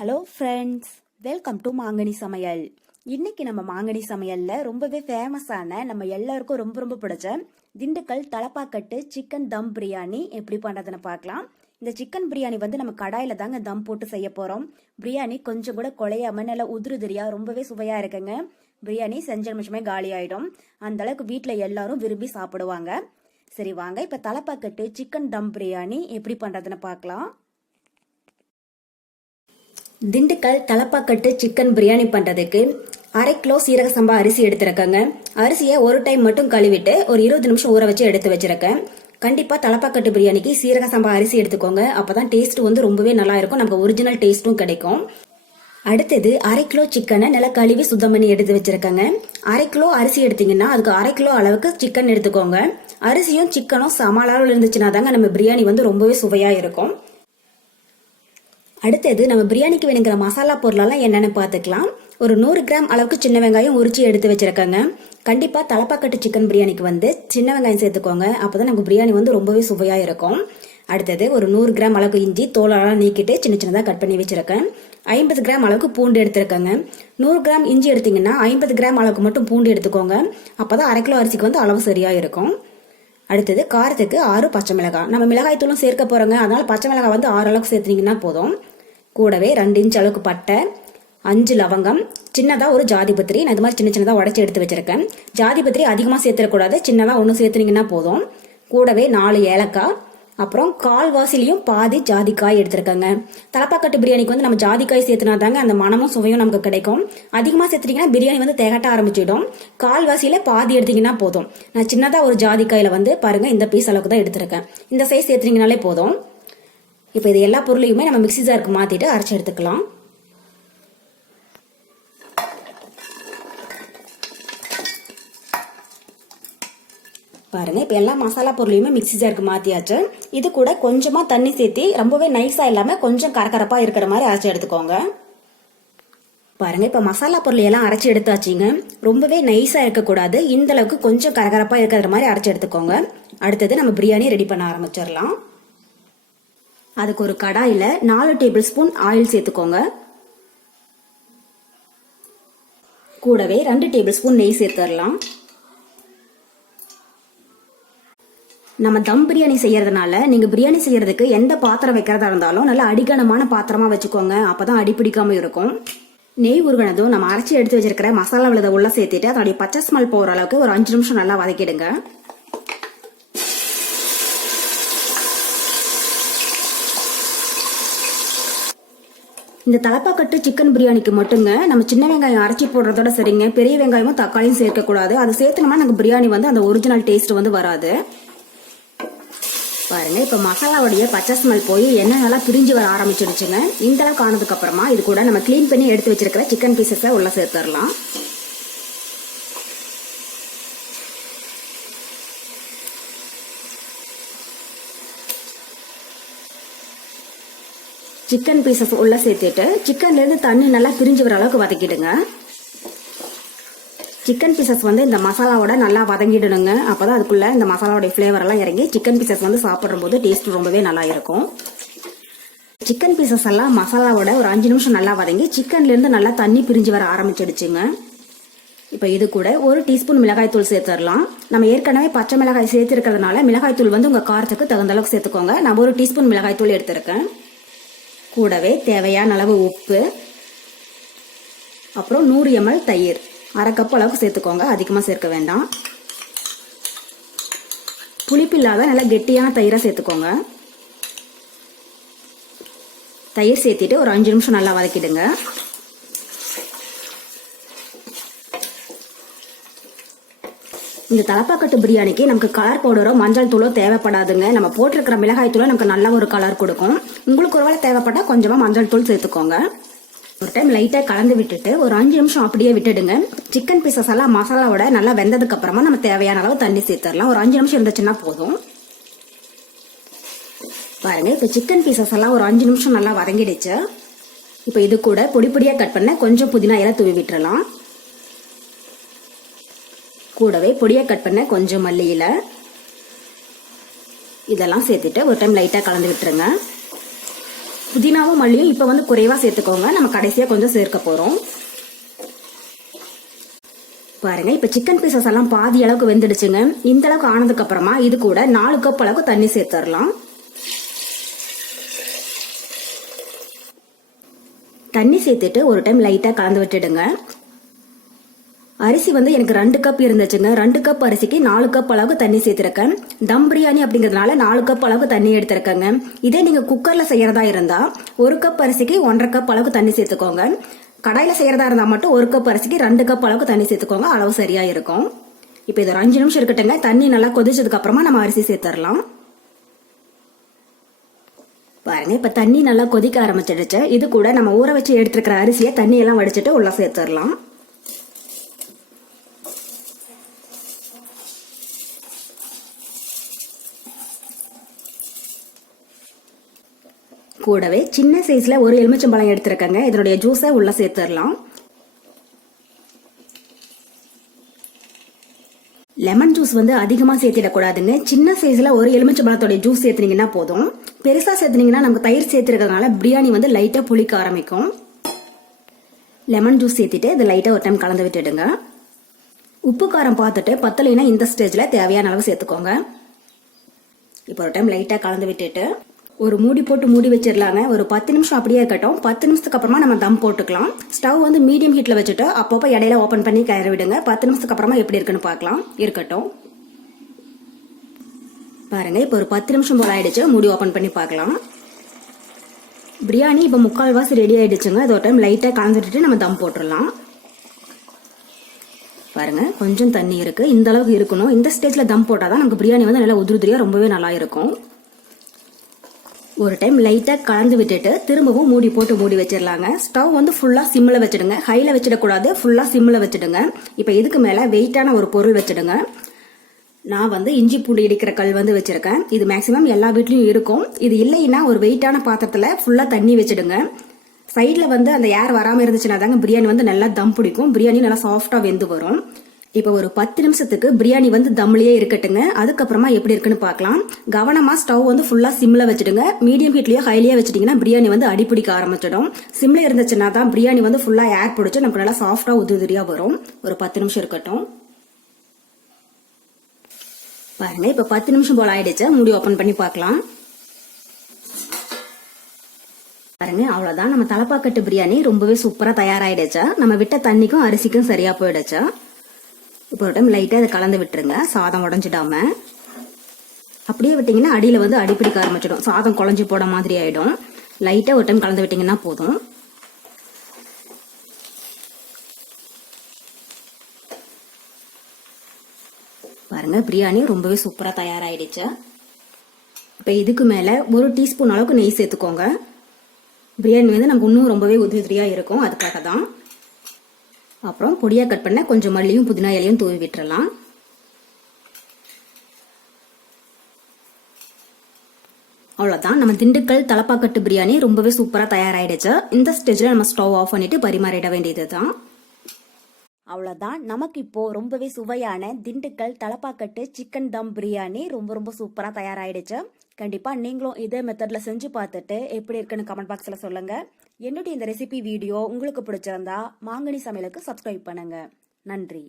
Hello friends, welcome to மாங்கனி சமையல். இன்னைக்கு நம்ம மாங்கனி சமையல்ல ரொம்பவே ஃபேமஸான நம்ம எல்லாருக்கும் ரொம்ப ரொம்ப பிடிச்ச திண்டுக்கல் தலப்பாக்கட்டு சிக்கன் தம் பிரியாணி எப்படி பண்றதுன்னு பார்க்கலாம். இந்த சிக்கன் பிரியாணி நம்ம கடாயில தாங்க தம் போட்டு செய்ய போறோம். பிரியாணி கொஞ்சம் கூட குழையாம நல்லா உதிரியா ரொம்பவே சுவையா இருக்குங்க. பிரியாணி செஞ்ச நிமிஷமே காலி ஆயிடும். அந்த அளவுக்கு வீட்டுல எல்லாரும் விரும்பி சாப்பிடுவாங்க. சரி வாங்க, இப்ப தலப்பாக்கட்டு சிக்கன் தம் பிரியாணி எப்படி பண்றதுன்னு பார்க்கலாம். திண்டுக்கல் தலப்பாக்கட்டு சிக்கன் பிரியாணி பண்றதுக்கு 1/2 கிலோ சீரக சம்பா அரிசி எடுத்திருக்கேங்க. அரிசியை ஒரு டைம் மட்டும் கழுவிட்டு ஒரு 20 நிமிஷம் ஊற வச்சு எடுத்து வச்சிருக்கேன். கண்டிப்பா தலப்பாக்கட்டு பிரியாணிக்கு சீரக சம்பா அரிசி எடுத்துக்கோங்க. அப்பதான் டேஸ்ட் ரொம்பவே நல்லா இருக்கும், நமக்கு ஒரிஜினல் டேஸ்டும் கிடைக்கும். அடுத்தது 1/2 கிலோ சிக்கனை நல்லா கழுவி சுத்தம் பண்ணி எடுத்து வச்சிருக்கேங்க. 1/2 கிலோ அரிசி எடுத்தீங்கன்னா அதுக்கு 1/2 கிலோ அளவுக்கு சிக்கன் எடுத்துக்கோங்க. அரிசியும் சிக்கனும் சம அளவில் இருந்துச்சுன்னா தாங்க நம்ம பிரியாணி ரொம்பவே சுவையா இருக்கும். அடுத்தது நம்ம பிரியாணிக்கு வேணுங்கிற மசாலா பொருளெல்லாம் என்னென்னு பார்த்துக்கலாம். ஒரு 100 கிராம் அளவுக்கு சின்ன வெங்காயம் உரிச்சி எடுத்து வச்சிருக்கேங்க. கண்டிப்பா தலப்பாக்கட்டு சிக்கன் பிரியாணிக்கு சின்ன வெங்காயம் சேர்த்துக்கோங்க. அப்பதான் நமக்கு பிரியாணி ரொம்பவே சுவையா இருக்கும். அடுத்தது ஒரு 100 கிராம் அளவுக்கு இஞ்சி தோலெல்லாம் நீக்கிட்டு சின்ன சின்னதாக கட் பண்ணி வச்சிருக்கேன். 50 கிராம் அளவுக்கு பூண்டு எடுத்திருக்கேங்க. 100 கிராம் இஞ்சி எடுத்தீங்கன்னா 50 கிராம் அளவுக்கு மட்டும் பூண்டு எடுத்துக்கோங்க. அப்பதான் 1/2 கிலோ அரிசிக்கு அளவு சரியா இருக்கும். அடுத்தது காரத்துக்கு 6 பச்சை மிளகாய். நம்ம மிளகாய் தூளும் சேர்க்க போறோங்க, அதனால பச்சை மிளகாய் 6 அளவுக்கு சேர்த்தீங்கன்னா போதும். கூடவே 2 இன்ச் அளவுக்கு பட்டை, 5 லவங்கம், சின்னதா ஒரு ஜாதிபத்திரி. நான் இது மாதிரி சின்ன சின்னதா உடைச்சி எடுத்து வச்சிருக்கேன். ஜாதிபத்திரி அதிகமா சேர்த்துடக்கூடாது, சின்னதா ஒன்று சேர்த்துனீங்கன்னா போதும். கூடவே 4 ஏலக்காய், அப்புறம் கால்வாசிலையும் பாதி ஜாதிக்காய் எடுத்திருக்கேங்க. தலப்பாக்கட்டு பிரியாணிக்கு நம்ம ஜாதிக்காய் சேர்த்துனா தாங்க அந்த மனமும் சுவையும் நமக்கு கிடைக்கும். அதிகமா சேர்த்துட்டீங்கன்னா பிரியாணி திகட்ட ஆரம்பிச்சிடும். கால்வாசியில பாதி எடுத்தீங்கன்னா போதும். நான் சின்னதா ஒரு ஜாதிக்காயில பாருங்க இந்த பீஸ் அளவுக்கு தான் எடுத்திருக்கேன். இந்த சைஸ் சேர்த்துனீங்கனாலே போதும். இப்போ இது எல்லா பொருளையுமே நம்ம மிக்ஸி ஜாருக்கு மாத்திட்டு அரைச்சு எடுத்துக்கலாம். பாருங்க, இப்போ எல்லா மசாலா பொருளையுமே மிக்ஸி ஜாருக்கு மாத்தியாச்சு. இது கூட கொஞ்சமா தண்ணி சேர்த்து ரொம்பவே நைஸா இல்லாம கொஞ்சம் கரகரப்பா இருக்கிற மாதிரி அரைச்சு எடுத்துக்கோங்க. பாருங்க, இப்ப மசாலா பொருளை எல்லாம் அரைச்சு எடுத்தாச்சுங்க. ரொம்பவே நைஸா இருக்கக்கூடாது, இந்த அளவுக்கு கொஞ்சம் கரகரப்பா இருக்கிற மாதிரி அரைச்சு எடுத்துக்கோங்க. அடுத்தது நம்ம பிரியாணி ரெடி பண்ண ஆரம்பிச்சிடலாம். அதுக்கு ஒரு கடாயில 4 டேபிள் ஸ்பூன் ஆயில் சேர்த்துக்கோங்க. கூடவே 2 டேபிள் ஸ்பூன் நெய் சேர்த்துடலாம். நம்ம தம் பிரியாணி செய்யறதுனால நீங்க பிரியாணி செய்யறதுக்கு எந்த பாத்திரம் வைக்கிறதா இருந்தாலும் நல்ல அடிகனமான பாத்திரமா வச்சுக்கோங்க. அப்பதான் அடி பிடிக்காம இருக்கும். நெய் உருகினதும் நம்ம அரைச்சி எடுத்து வச்சிருக்கிற மசாலா விழுத உள்ள சேர்த்துட்டு அதோடைய பச்சை ஸ்மெல் போற அளவுக்கு ஒரு 5 நிமிஷம் நல்லா வதக்கிடுங்க. இந்த தலப்பாக்கட்டு சிக்கன் பிரியாணிக்கு மட்டுங்க நம்ம சின்ன வெங்காயம் அரைச்சி போடுறதோட சரிங்க, பெரிய வெங்காயமும் தக்காளியும் சேர்க்கக்கூடாது. அது சேர்த்தனோம்னா நமக்கு பிரியாணி அந்த ஒரிஜினல் டேஸ்ட் வராது. பாருங்க, இப்ப மசாலாவுடைய பச்சை ஸ்மெல் போய் எண்ணெய் நல்லா பிரிஞ்சு வர ஆரம்பிச்சிடுச்சுங்க. இந்த அளவுக்கு ஆனதுக்கு அப்புறமா இது கூட நம்ம கிளீன் பண்ணி எடுத்து வச்சிருக்கிற சிக்கன் பீசஸை உள்ள சேர்த்துடலாம். சிக்கன் பீசஸ் உள்ள சேர்த்துட்டு சிக்கன்ல இருந்து தண்ணி நல்லா பிரிஞ்சு வர அளவுக்கு வதக்கிடுங்க. சிக்கன் பீசஸ் இந்த மசாலாவோட நல்லா வதங்கிடணுங்க. அப்பதான் அதுக்குள்ள இந்த மசாலாவோட ஃபிளேவர் எல்லாம் இறங்கி சிக்கன் பீசஸ் சாப்பிடும் போது டேஸ்ட் ரொம்பவே நல்லா இருக்கும். சிக்கன் பீசஸ் எல்லாம் மசாலாவோட ஒரு 5 நிமிஷம் நல்லா வதங்கி சிக்கன்ல இருந்து நல்லா தண்ணி பிரிஞ்சு வர ஆரம்பிச்சிடுச்சுங்க. இப்ப இது கூட 1 டீஸ்பூன் மிளகாய் தூள் சேர்த்துடலாம். நம்ம ஏற்கனவே பச்சை மிளகாய் சேர்த்திருக்கிறதுனால மிளகாய் தூள் உங்க காரத்துக்கு தகுந்த அளவுக்கு சேர்த்துக்கோங்க. நான் 1 டீஸ்பூன் மிளகாய் தூள் எடுத்திருக்கேன். கூடவே தேவையான அளவு உப்பு, அப்புறம் 100 ml தயிர் 1/2 கப் அளவுக்கு சேர்த்துக்கோங்க, அதிகமா சேர்க்க வேண்டாம். புளிப்பு இல்லாத நல்ல கெட்டியான தயிரை சேர்த்துக்கோங்க. தயிர் சேர்த்துட்டு ஒரு 5 நிமிஷம் நல்லா வதக்கிடுங்க. இந்த தலப்பாக்கட்டு பிரியாணிக்கு நமக்கு கலர் பவுடரோ மஞ்சள் தூளோ தேவைப்படாதுங்க. நம்ம போட்டிருக்கிற மிளகாய் தூளோ நமக்கு நல்ல ஒரு கலர் கொடுக்கும். உங்களுக்கு ஒருவேளை தேவைப்பட்டா கொஞ்சமா மஞ்சள் தூள் சேர்த்துக்கோங்க. ஒரு டைம் லைட்டா கலந்து விட்டுட்டு ஒரு 5 நிமிஷம் அப்படியே விட்டுடுங்க. சிக்கன் பீசஸ் எல்லாம் மசாலாவோட நல்லா வெந்ததுக்கு அப்புறமா நம்ம தேவையான அளவு தண்ணி சேர்த்துடலாம். ஒரு 5 நிமிஷம் இருந்துச்சுன்னா போதும். பாருங்க, இப்ப சிக்கன் பீசஸ் எல்லாம் ஒரு 5 நிமிஷம் நல்லா வதங்கிடுச்சு. இப்ப இது கூட பொடி பொடியா கட் பண்ண கொஞ்சம் புதினா இலை தூவி விட்டுறலாம். கூடவே பொடியா கட் பண்ண கொஞ்சம் மல்லி இலை, இதெல்லாம் சேர்த்துட்டு ஒரு டைம் லைட்டா கலந்து விட்டுருங்க. புதினாவும் மல்லியும் இப்போ வந்து குறைவாக சேர்த்துக்கோங்க, நம்ம கடைசியாக கொஞ்சம் சேர்க்க போகிறோம். பாருங்க, இப்போ சிக்கன் பீசஸ் எல்லாம் பாதி அளவுக்கு வெந்துடுச்சுங்க. இந்த அளவுக்கு ஆனதுக்கு அப்புறமா இது கூட 4 கப் அளவுக்கு தண்ணி சேர்த்துடலாம். தண்ணி சேர்த்துட்டு ஒரு டைம் லைட்டாக கலந்து விட்டுடுங்க. அரிசி வந்து எனக்கு 2 கப் இருந்துச்சுங்க. 2 கப் அரிசிக்கு 4 கப் அளவுக்கு தண்ணி சேர்த்திருக்கேன். தம் பிரியாணி அப்படிங்கிறதுனால 4 கப் அளவுக்கு தண்ணி எடுத்திருக்கேங்க. இதே நீங்க குக்கர்ல செய்யறதா இருந்தா 1 கப் அரிசிக்கு 1.5 கப் அளவுக்கு தண்ணி சேர்த்துக்கோங்க. கடாயில செய்யறதா இருந்தா மட்டும் 1 கப் அரிசிக்கு 2 கப் அளவுக்கு தண்ணி சேர்த்துக்கோங்க, அளவு சரியா இருக்கும். இப்போ இது ஒரு 5 நிமிஷம் இருக்கட்டுங்க. தண்ணி நல்லா கொதிச்சதுக்கு அப்புறமா நம்ம அரிசி சேர்த்துடலாம். பாருங்க, இப்ப தண்ணி நல்லா கொதிக்க ஆரம்பிச்சிடுச்சு. இது கூட நம்ம ஊற வச்சு எடுத்துருக்கிற அரிசியை தண்ணி எல்லாம் வடிச்சிட்டு உள்ள சேர்த்துடலாம். கூடவே சின்ன சைஸ்ல ஒரு எலுமிச்சம்பழம் எடுத்திருக்கேங்க. இதனுடைய ஜூஸை உள்ள சேர்த்துடலாம். லெமன் ஜூஸ் வந்து அதிகமா சேர்த்திடக்கூடாதுங்க. சின்ன சைஸ்ல ஒரு எலுமிச்சம்பழத்தோட ஜூஸ் சேர்த்துனீங்கன்னா போதும். பெருசா சேர்த்துனீங்கன்னா நமக்கு தயிர் சேர்த்துருக்கிறதுனால பிரியாணி வந்து லைட்டா புளிக்க ஆரம்பிக்கும். லெமன் ஜூஸ் சேர்த்துட்டு இதை லைட்டா ஒரு டைம் கலந்து விட்டுடுங்க. உப்பு காரம் பார்த்துட்டு பத்தலைன்னா இந்த ஸ்டேஜ்ல தேவையான அளவு சேர்த்துக்கோங்க. இப்போ ஒரு டைம் லைட்டா கலந்து விட்டுட்டு ஒரு மூடி போட்டு மூடி வச்சிடலாங்க. ஒரு 10 நிமிஷம் அப்படியே இருக்கட்டும். 10 நிமிஷத்துக்கு அப்புறமா நம்ம தம் போட்டுக்கலாம். ஸ்டவ் வந்து மீடியம் ஹீட்ல வச்சுட்டு அப்பப்போ இடையில ஓபன் பண்ணி கிளறி விடுங்க. 10 நிமிஷத்துக்கு அப்புறமா எப்படி இருக்குன்னு பார்க்கலாம். இருக்கட்டும். பாருங்க, இப்போ ஒரு 10 நிமிஷம் போல ஆயிடுச்சு. மூடி ஓபன் பண்ணி பார்க்கலாம். பிரியாணி இப்போ 3/4 ரெடி ஆயிடுச்சுங்க. அது ஒரு டைம் லைட்டா கலந்துட்டு நம்ம தம் போட்டுடலாம். பாருங்க, கொஞ்சம் தண்ணி இருக்கு. இந்த அளவுக்கு இருக்கணும். இந்த ஸ்டேஜ்ல தம் போட்டாதான் நமக்கு பிரியாணி வந்து நல்லா உதிரியா ரொம்பவே நல்லா இருக்கும். ஒரு டைம் லைட்டா கலந்து விட்டுட்டு திரும்பவும் மூடி போட்டு மூடி வச்சிடலாங்க. ஸ்டவ் வந்து ஃபுல்லா சிம்ல வச்சிடுங்க. ஹைல வச்சிடக்கூடாது, ஃபுல்லா சிம்ல வச்சிடுங்க. இப்ப இதுக்கு மேல வெயிட்டான ஒரு பொருள் வச்சிடுங்க. நான் வந்து இஞ்சி பூண்டு இடிக்கிற கல் வந்து வச்சிருக்கேன். இது மேக்சிமம் எல்லா வீட்லயும் இருக்கும். இது இல்லைன்னா ஒரு வெயிட்டான பாத்திரத்துல ஃபுல்லா தண்ணி வச்சிடுங்க. சைட்ல வந்து அந்த ஏர் வராம இருந்துச்சுன்னா தாங்க பிரியாணி வந்து நல்லா தம் பிடிக்கும். பிரியாணி நல்லா சாஃப்டா வெந்து வரும். இப்போ ஒரு 10 நிமிஷத்துக்கு பிரியாணி வந்து தம்லயே இருக்கட்டுங்க. அதுக்கப்புறமா எப்படி இருக்குன்னு பார்க்கலாம். கவனமா ஸ்டவ் வந்து ஃபுல்லா சிம்ல வச்சிடுங்க. மீடியம் ஹீட்லயோ ஹைலியோ வச்சிட்டீங்கன்னா பிரியாணி வந்து அடிப்பிடிக்க ஆரம்பிச்சிடும். சிம்ல இருந்துச்சுன்னா தான் பிரியாணி வந்து ஃபுல்லா ஏர் பிடிச்சு நமக்கு நல்லா சாஃப்டா உதிரியா வரும். ஒரு 10 நிமிஷம் இருக்கட்டும். பாருங்க, இப்போ 10 நிமிஷம் போல ஆயிடுச்சு. மூடி ஓபன் பண்ணி பார்க்கலாம். பாருங்க, அவ்வளவுதான். நம்ம தலப்பாக்கட்டு பிரியாணி ரொம்பவே சூப்பரா தயாராயிடுச்சா. நம்ம விட்ட தண்ணிக்கும் அரிசிக்கும் சரியா போயிடுச்சா. இப்போ ஒரு டைம் லைட்டா இதை கலந்து விட்டுருங்க, சாதம் உடஞ்சிடாம. அப்படியே விட்டீங்கன்னா அடியில வந்து அடிப்பிடிக்க ஆரம்பிச்சிடும். சாதம் குழஞ்சி போட மாதிரி ஆயிடும். லைட்டா ஒரு டைம் கலந்து விட்டீங்கன்னா போதும். பாருங்க, பிரியாணி ரொம்பவே சூப்பரா தயாராயிடுச்சு. இப்போ இதுக்கு மேல 1 டீஸ்பூன் அளவுக்கு நெய் சேர்த்துக்கோங்க. பிரியாணி வந்து நமக்கு இன்னும் ரொம்பவே உதிரியா இருக்கும், அதுக்காக தான். அப்புறம் பொடியா கட் பண்ண கொஞ்சம் மல்லியும் புதினா இலையும் தூவி விட்டுறலாம். அவ்வளவுதான், நம்ம திண்டுக்கல் தலப்பாக்கட்டு பிரியாணி ரொம்பவே சூப்பரா தயாராயிடுச்சு. இந்த ஸ்டேஜ்ல நம்ம ஸ்டவ் ஆஃப் பண்ணிட்டு பரிமாறிட வேண்டியதுதான். அவ்வளவுதான், நமக்கு இப்போ ரொம்பவே சுவையான திண்டுக்கல் தலப்பாக்கட்டு சிக்கன் தம் பிரியாணி ரொம்ப சூப்பரா தயாராயிடுச்சு. கண்டிப்பா நீங்களும் இதே மெத்தட்ல செஞ்சு பார்த்துட்டு எப்படி இருக்குன்னு கமெண்ட் பாக்ஸ்ல சொல்லுங்க. என்னுடைய இந்த ரெசிபி வீடியோ உங்களுக்கு பிடிச்சிருந்தா மாங்கனி சமையலுக்கு சப்ஸ்கிரைப் பண்ணுங்க. நன்றி.